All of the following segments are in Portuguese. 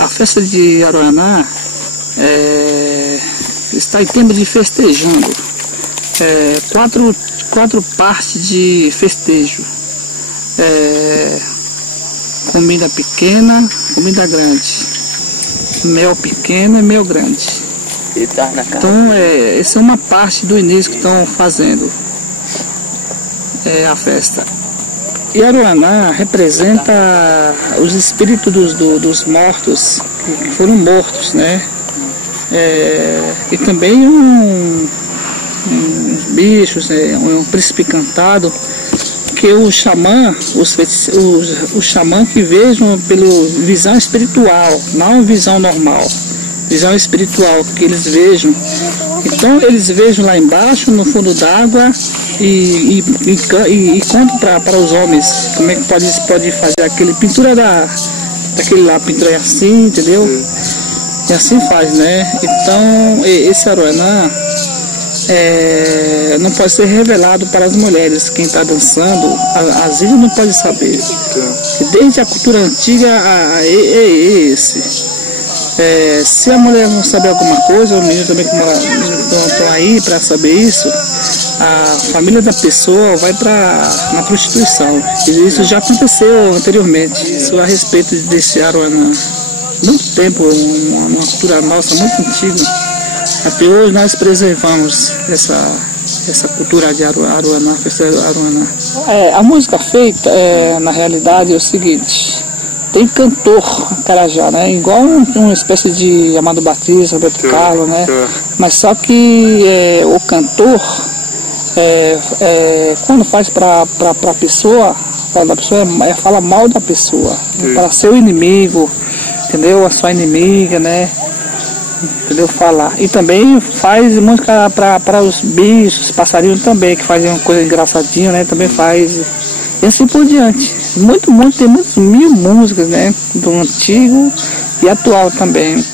A festa de Aruaná está em tempo de festejando. Quatro partes de festejo. Comida pequena, comida grande. Mel pequeno e mel grande. Então, essa é uma parte do início que estão fazendo a festa. E Aruaná representa os espíritos dos mortos, que foram mortos, né? E também uns bichos, um príncipe encantado, que o xamã, o xamã que vejam pela visão espiritual, não visão normal, visão espiritual, que eles vejam. Então eles vejam lá embaixo, no fundo d'água, e contam para os homens como é que pode fazer aquele pintura daquele lá, pintura assim, entendeu? E assim faz, né? Então esse Aruaná não pode ser revelado para as mulheres. Quem está dançando, as ilhas não pode saber. Desde a cultura antiga é esse. Se a mulher não saber alguma coisa, o menino também que estão aí para saber isso, a família da pessoa vai na prostituição. Isso já aconteceu anteriormente. Isso a respeito desse Aruaná. Muito tempo, uma cultura nossa muito antiga. Até hoje nós preservamos essa cultura de Aruaná, festa de Aruaná. A música feita, na realidade, é o seguinte: tem cantor Carajá, né? Igual uma espécie de Amado Batista, Roberto Carlos, né? Mas só que o cantor, quando faz para a pessoa, fala mal da pessoa, para seu inimigo, entendeu? A sua inimiga, né? Entendeu? Falar. E também faz música para os bichos, passarinhos também, que fazem uma coisa engraçadinha, né? Também faz. E assim por diante. tem muitas mil músicas, né? Do antigo e atual também.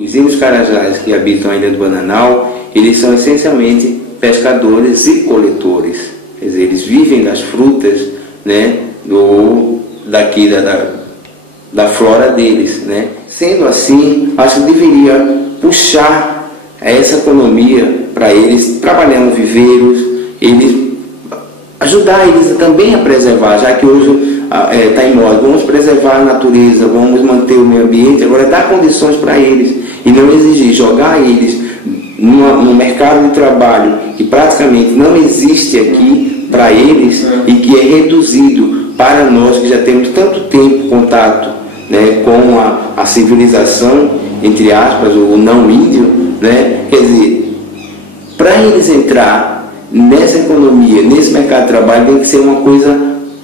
Os índios carajás que habitam a Ilha do Bananal, eles são essencialmente pescadores e coletores. Quer dizer, eles vivem das frutas, né, daqui da flora deles, né. Sendo assim, acho que deveria puxar essa economia para eles, trabalhando viveiros, ajudar eles também a preservar, já que hoje está em moda, vamos preservar a natureza, vamos manter o meio ambiente, agora dar condições para eles e não exigir jogar eles no mercado de trabalho que praticamente não existe aqui para eles e que é reduzido para nós que já temos tanto tempo contato, né, com a civilização, entre aspas, o não índio, né? Quer dizer, para eles entrar nessa economia, nesse mercado de trabalho, tem que ser uma coisa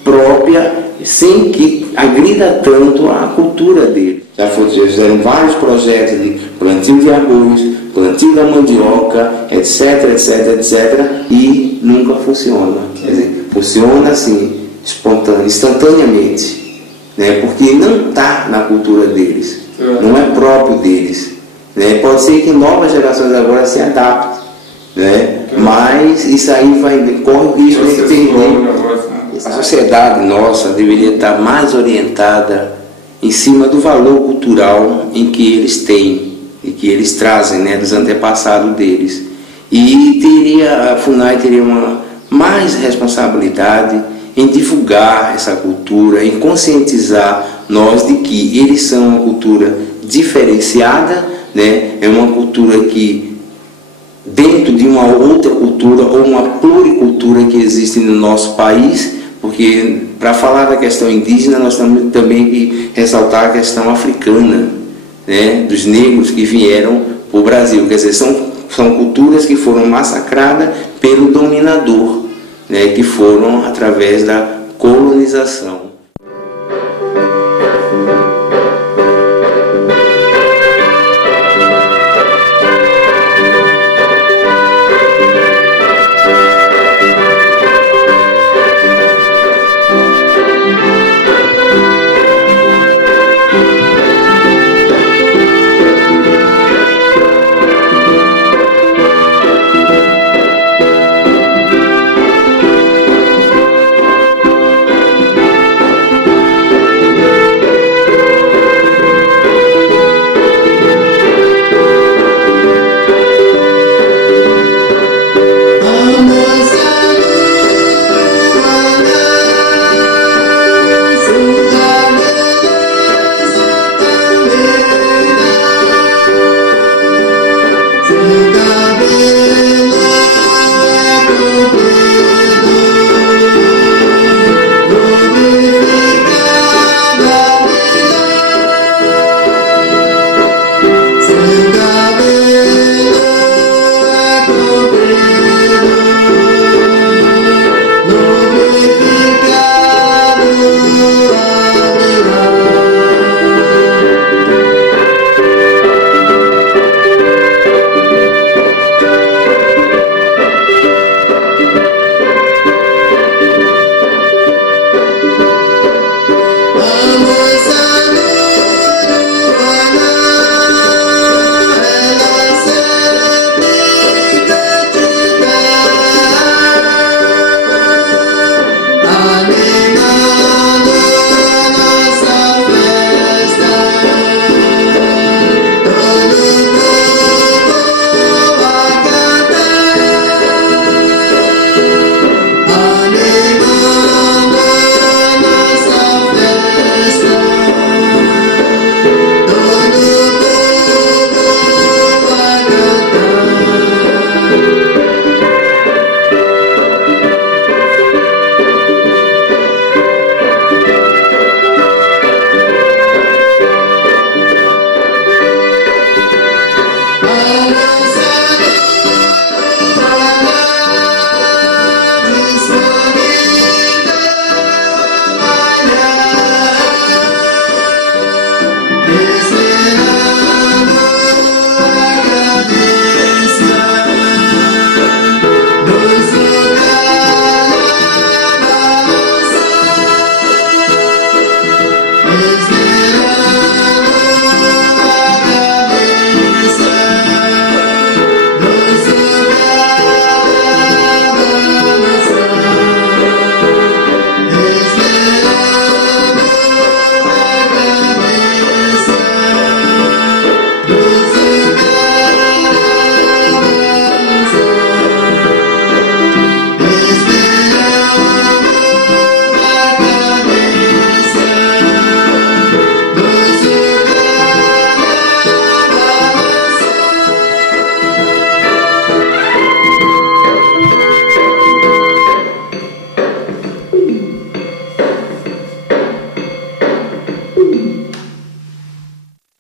própria, sem que agrida tanto a cultura dele. Já fizeram vários projetos de plantio de arroz, plantio da mandioca, etc, etc, etc, e nunca funciona. Quer dizer, funciona assim, instantaneamente, né? Porque não está na cultura deles, não é próprio deles, né? Pode ser que novas gerações agora se adaptem, né? Mas isso aí corre o risco de perder. A sociedade nossa deveria estar mais orientada em cima do valor cultural em que eles têm e que eles trazem, né, dos antepassados deles. E a FUNAI teria mais responsabilidade em divulgar essa cultura, em conscientizar nós de que eles são uma cultura diferenciada, né? É uma cultura que dentro de uma outra cultura ou uma pluricultura que existe no nosso país, porque para falar da questão indígena nós temos também que ressaltar a questão africana, né, dos negros que vieram para o Brasil, quer dizer, são culturas que foram massacradas pelo dominador, né, que foram através da colonização.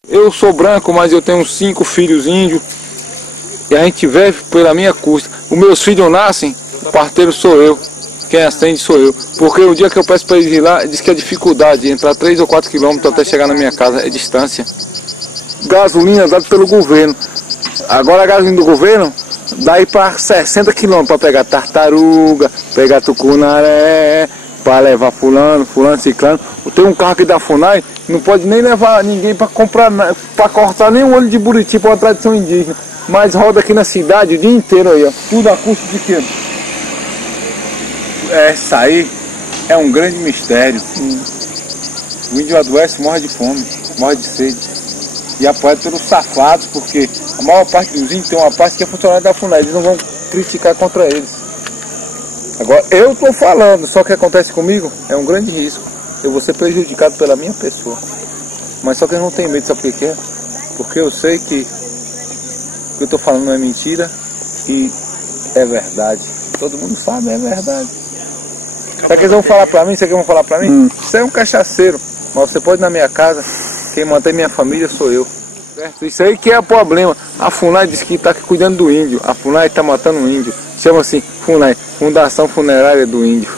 Eu sou branco, mas eu tenho 5 filhos índios e a gente vive pela minha custa. Os meus filhos nascem, o parteiro sou eu, quem acende sou eu. Porque o dia que eu peço para eles ir lá, diz que a dificuldade de entrar 3 ou 4 quilômetros até chegar na minha casa é distância. Gasolina dada pelo governo. Agora a gasolina do governo dá aí para 60 quilômetros para pegar tartaruga, pegar tucunaré, para levar fulano, ciclano. Tem um carro aqui da FUNAI, não pode nem levar ninguém para comprar, para cortar nem um olho de buriti para uma tradição indígena. Mas roda aqui na cidade o dia inteiro aí, ó. Tudo a custo de quê? Essa aí é um grande mistério. O índio adoece, morre de fome, morre de sede. E apoiado pelos safados, porque a maior parte dos índios tem uma parte que é funcionário da FUNAI, eles não vão criticar contra eles. Agora, eu estou falando, só que acontece comigo é um grande risco. Eu vou ser prejudicado pela minha pessoa. Mas só que eu não tenho medo, sabe por que é? Porque eu sei que o que eu estou falando não é mentira E é verdade. Todo mundo sabe, é verdade. Sabe o que eles vão falar pra mim? Sabe o que vão falar pra mim? Você é um cachaceiro, mas você pode ir na minha casa. Quem mantém minha família sou eu. Certo? Isso aí que é o problema. A FUNAI diz que está aqui cuidando do índio. A FUNAI está matando o índio. Chama assim, FUNAI, Fundação Funerária do Índio.